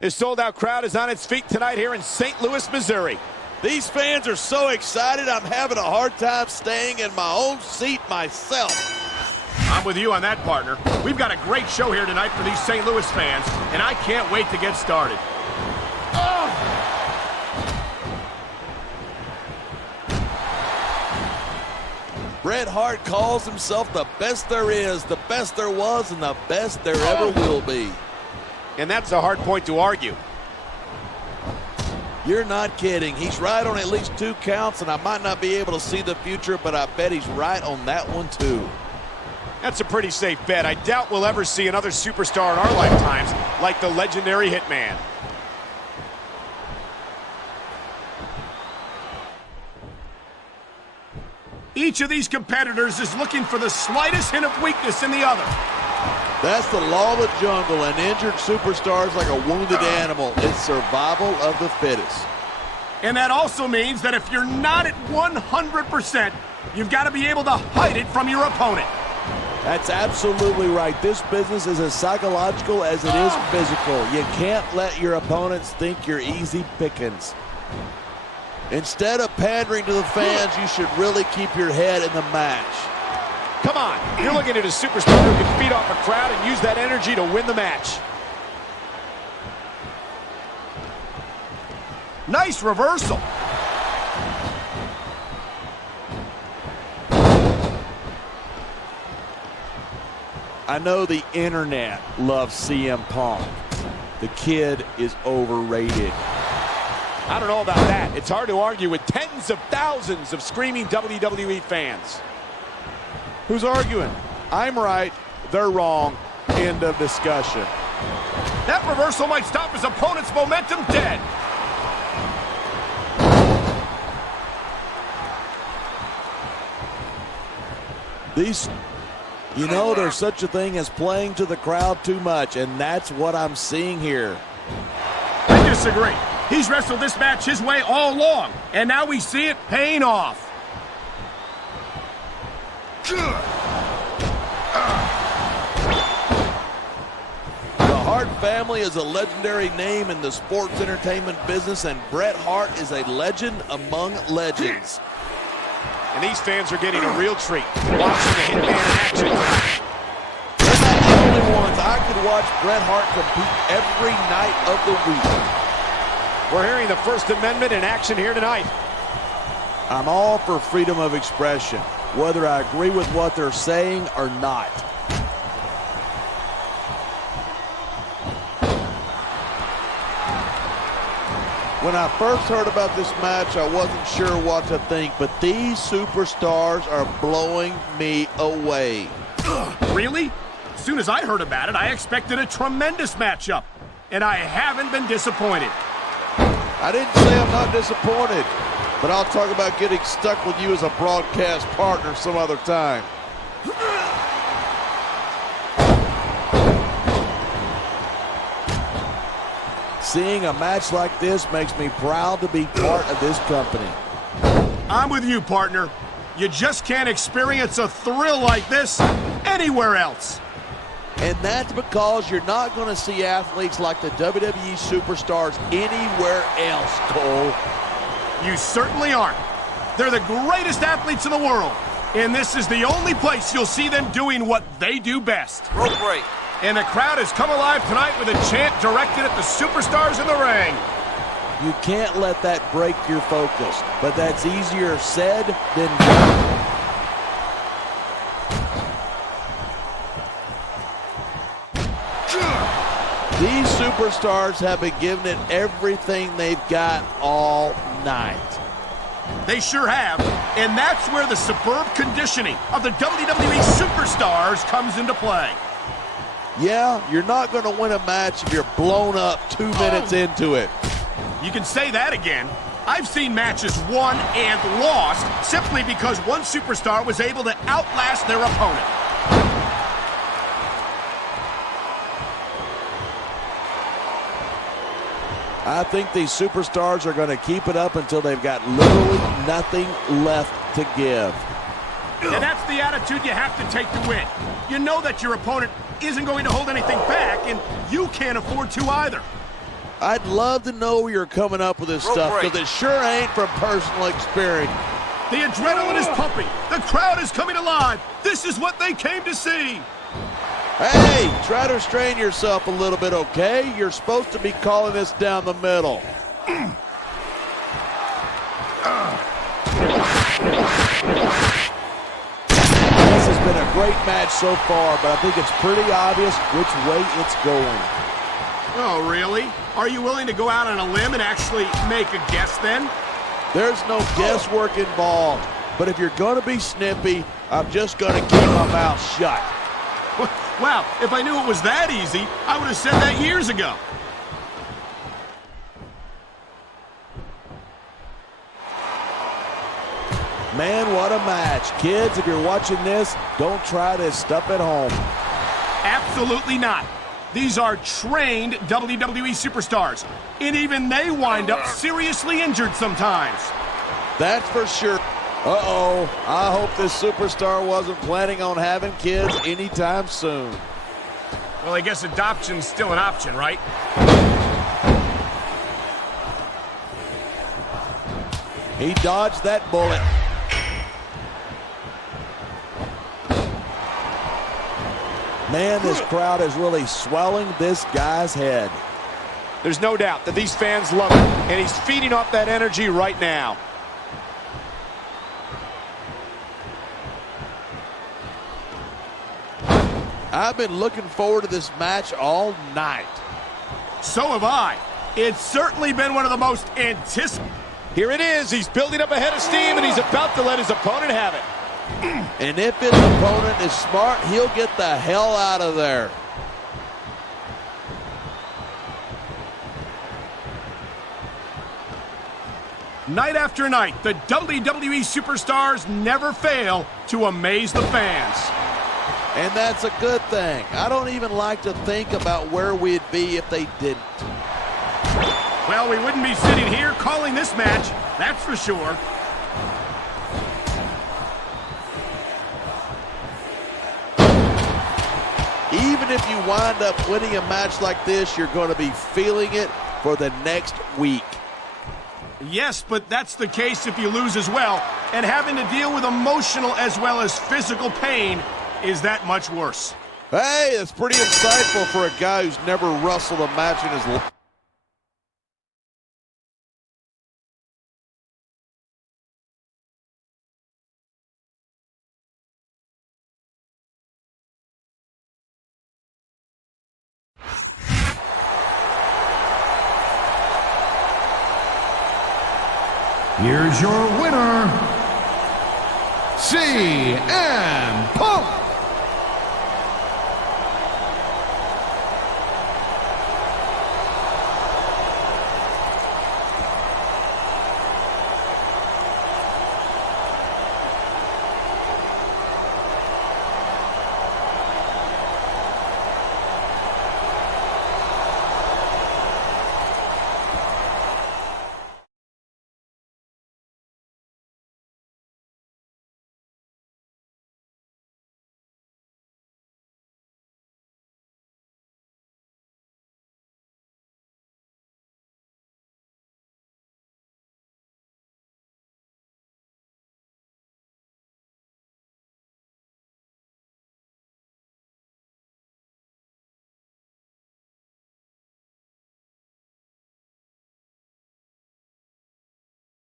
His sold-out crowd is on its feet tonight here in St. Louis, Missouri. These fans are so excited, I'm having a hard time staying in my own seat myself. I'm with you on that, partner. We've got a great show here tonight for these St. Louis fans, and I can't wait to get started. Bret Hart calls himself the best there is, the best there was, and the best there ever will be. And that's a hard point to argue. You're not kidding. He's right on at least 2 counts, and I might not be able to see the future, but I bet he's right on that one too. That's a pretty safe bet. I doubt we'll ever see another superstar in our lifetimes like the legendary Hitman. Each of these competitors is looking for the slightest hint of weakness in the other. That's the law of the jungle. An injured superstar is like a wounded animal. It's survival of the fittest. And that also means that if you're not at 100%, you've got to be able to hide it from your opponent. That's absolutely right. This business is as psychological as it is physical. You can't let your opponents think you're easy pickings. Instead of pandering to the fans, you should really keep your head in the match. Come on, you're looking at a superstar who can feed off a crowd and use that energy to win the match. Nice reversal. I know the internet loves CM Punk. The kid is overrated. I don't know about that. It's hard to argue with tens of thousands of screaming WWE fans. Who's arguing? I'm right, they're wrong. End of discussion. That reversal might stop his opponent's momentum dead. You know, there's such a thing as playing to the crowd too much, and that's what I'm seeing here. I disagree. He's wrestled this match his way all along, and now we see it paying off. The Hart family is a legendary name in the sports entertainment business, and Bret Hart is a legend among legends. And these fans are getting a real treat watching the Hitman in action tonight. They're not the only ones. I could watch Bret Hart compete every night of the week. We're hearing the First Amendment in action here tonight. I'm all for freedom of expression, whether I agree with what they're saying or not. When I first heard about this match, I wasn't sure what to think, but these superstars are blowing me away. Really? As soon as I heard about it, I expected a tremendous matchup, and I haven't been disappointed. I didn't say I'm not disappointed, but I'll talk about getting stuck with you as a broadcast partner some other time. Seeing a match like this makes me proud to be part of this company. I'm with you, partner. You just can't experience a thrill like this anywhere else. And that's because you're not going to see athletes like the WWE superstars anywhere else, Cole. You certainly aren't. They're the greatest athletes in the world, and this is the only place you'll see them doing what they do best. Rope break. And the crowd has come alive tonight with a chant directed at the superstars in the ring. You can't let that break your focus, but that's easier said than done. These superstars have been giving it everything they've got all night. They sure have, and that's where the superb conditioning of the WWE superstars comes into play. Yeah, you're not going to win a match if you're blown up 2 minutes into it. You can say that again. I've seen matches won and lost simply because one superstar was able to outlast their opponent. I think these superstars are going to keep it up until they've got literally nothing left to give. And that's the attitude you have to take to win. You know that your opponent isn't going to hold anything back, and you can't afford to either. I'd love to know where you're coming up with this stuff, because it sure ain't from personal experience. The adrenaline is pumping. The crowd is coming alive. This is what they came to see. Hey, try to restrain yourself a little bit, okay? You're supposed to be calling this down the middle. This has been a great match so far, but I think it's pretty obvious which way it's going. Oh, really? Are you willing to go out on a limb and actually make a guess then? There's no guesswork involved, but if you're going to be snippy, I'm just going to keep my mouth shut. Wow, if I knew it was that easy, I would have said that years ago. Man, what a match. Kids, if you're watching this, don't try this stuff at home. Absolutely not. These are trained WWE superstars, and even they wind up seriously injured sometimes. That's for sure. Uh-oh, I hope this superstar wasn't planning on having kids anytime soon. Well, I guess adoption's still an option, right? He dodged that bullet. Man, this crowd is really swelling this guy's head. There's no doubt that these fans love him, and he's feeding off that energy right now. I've been looking forward to this match all night. So have I. It's certainly been one of the most anticipated. Here it is. He's building up a head of steam, and he's about to let his opponent have it. And if his opponent is smart, he'll get the hell out of there. Night after night, the WWE superstars never fail to amaze the fans. And that's a good thing. I don't even like to think about where we'd be if they didn't. Well, we wouldn't be sitting here calling this match, that's for sure. Even if you wind up winning a match like this, you're going to be feeling it for the next week. Yes, but that's the case if you lose as well. And having to deal with emotional as well as physical pain is that much worse. Hey, that's pretty insightful for a guy who's never wrestled a match in his life. Here's your winner, CM Punk.